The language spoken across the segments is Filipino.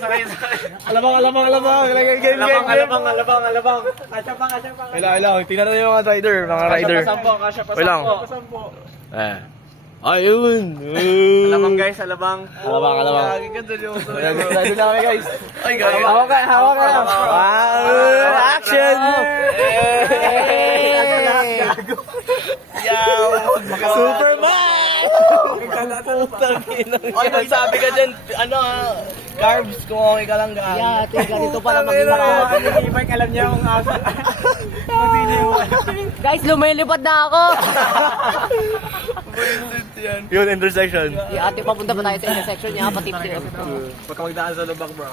sakay. Alabang. Alabang. Kasya pa. Kailangan. Tingnan na yung mga rider. Kasya pa Wait lang. sampo. Ayun. Alabang guys, alabang. Alabang. Lagi ka seryoso. Ready na kami guys. Ay, gaya. Hawak ka. Wow. Action. Superman! Ay, magsabi ka dyan, carbs kung okay ka lang gano'n. Yeah, ganito pala maging Mike, alam niya kung asa. Guys, lumilipad na ako! Yun, intersection. Ate, papunta pa tayo sa intersection niya, patip siya. Pagka magdaan sa lubak, bro.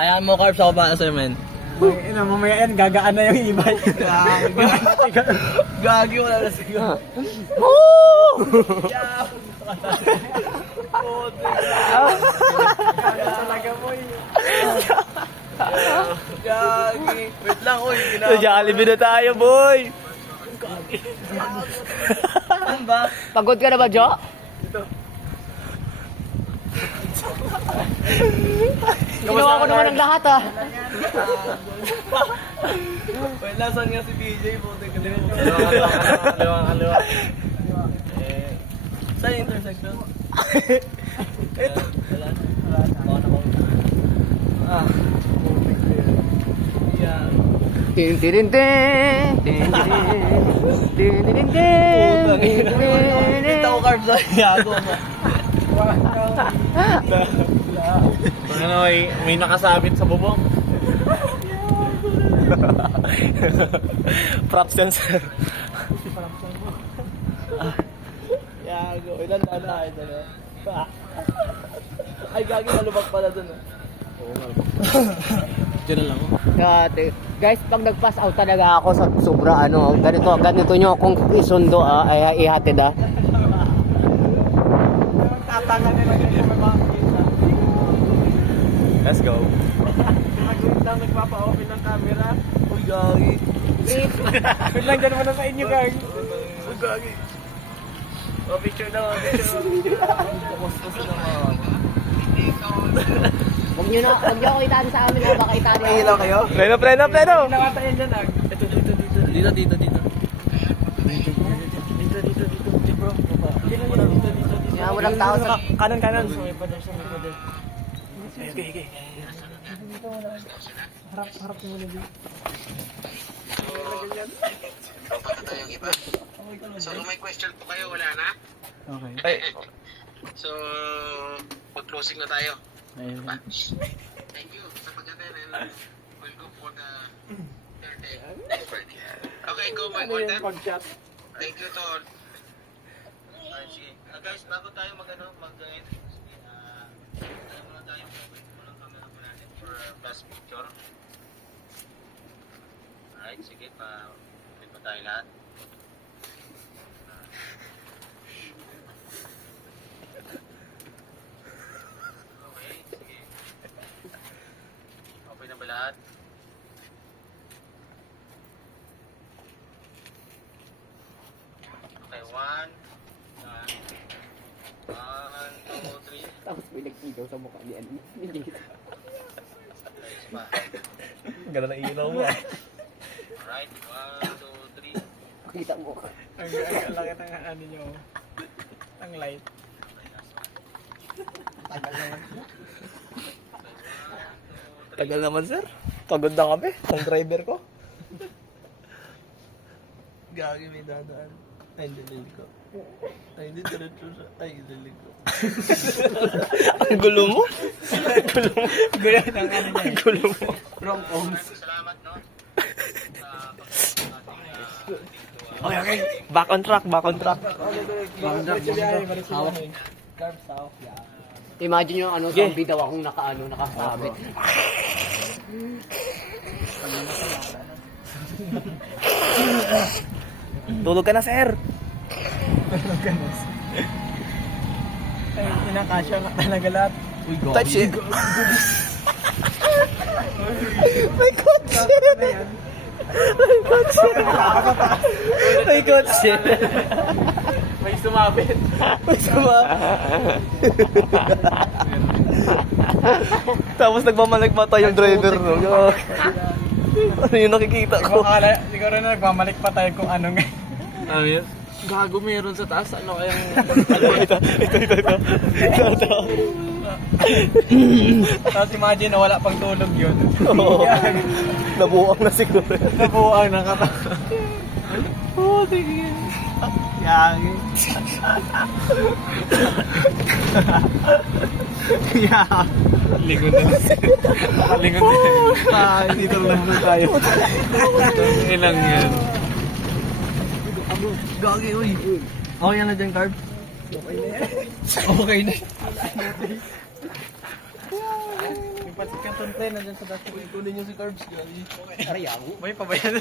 Hayaan mo, carbs, ako pa, sir, man. Mamaya yan, gagaan na yung iba. Gagi, wala na siya. Talaga mo Gagi. Wait lang, uy. Sa Jollibee na tayo, boy. Ano ba? Pagod ka na ba, Jo? Ginawa ko naman ang lahat, ah. Wait lang, saan nga si BJ? Buti ka din. Kaliwa. Saan yung intersection? Ito. Wala. Yeah. Tin tin tin tin tin tin tin tin. Kita ko carbs na yago mo. May nakasabit sa bubong. Props yan, sir. Yago. Ilan daan tayo doon? Ay, gagi, malubak pala doon. Diyan na lang ako. Ate, guys, pag nag-pass out talaga ako sa sobra ganito nyo akong isundo ay ihatid Tatangan nila ganyan may mga kita. Let's go. Lang nagpapa-open ng camera. Uy, gagi. Wait lang, dyan muna sa inyo, guys. Uy, gagi. Picture na mga picture. Huwag nyo ako itaan sa amin, baka itaan nyo. Ilaw kayo? Pleno. Nakatayan dyan, Dito. Dito, bro. Yeah, walang tao sa... Kanan. May pader. Okay. Harap mo na dito. So, kung may question po kayo, wala na? Okay. Ay, So, mag-closing na tayo. Ayun. Thank you sa pag-attend and we'll go for the third day. Okay, go my Ano yung content. pag-chat? Thank you, Tol. Sige. Guys, bago tayo mag-end, tayo muna tayo mag-wait mo ng camera po natin for last picture. Alright, sige wait pa tayo lahat. Okay, sige. Okay na ba lahat? Okay, one, two, three. Tapos may nagsigaw sa mukha ni Jason. Ayos pa. ganda na ilaw mo. Alright, one, two, three. Kita mo. Ang laki ng ano nyo. Ang light. Tagal naman, sir. Pagod na kami. Ang driver ko. Gagi, may dadaan. Ay, dilig ko. Ay, hindi diretso siya. Ay, dilig ko. Ang gulo mo? Gulo ng ano niya. Ang gulo mo. Wrong ohms. Salamat, no? Okay. Back on track. Hawak. Carbs out. Imagine nyo zombie daw akong nakasabit. Tulog ka na, sir. Ay, inakasya nga talaga lahat. Type shit. My God, shit. My God, shit. May sumabit. May sumabit. Tapos nagmamalik mata yung driver, no? Ano yung nakikita ko? Siguro na nagmamalik pa tayo kung ano nga. Ano yun? Gago meron sa taas. Ano kayang... Ito. Tapos imagine na wala pang tulog yun. Oo. Nabuang na siguro. Nabuang na kata. Oo, tingin. Yagi. Lingon na nakalingon din. Dito lang na tayo. Ilang yan. Gagi, uy. Okay na dyan, Carb? Okay na. Yung patik kang tunte na dyan sa dashboard. Kunin niyo si Carbs, gagi. May pa ba yan?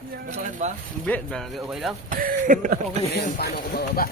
Masakit ba? Hindi, okay lang. Okay yan. Paano ako bababa?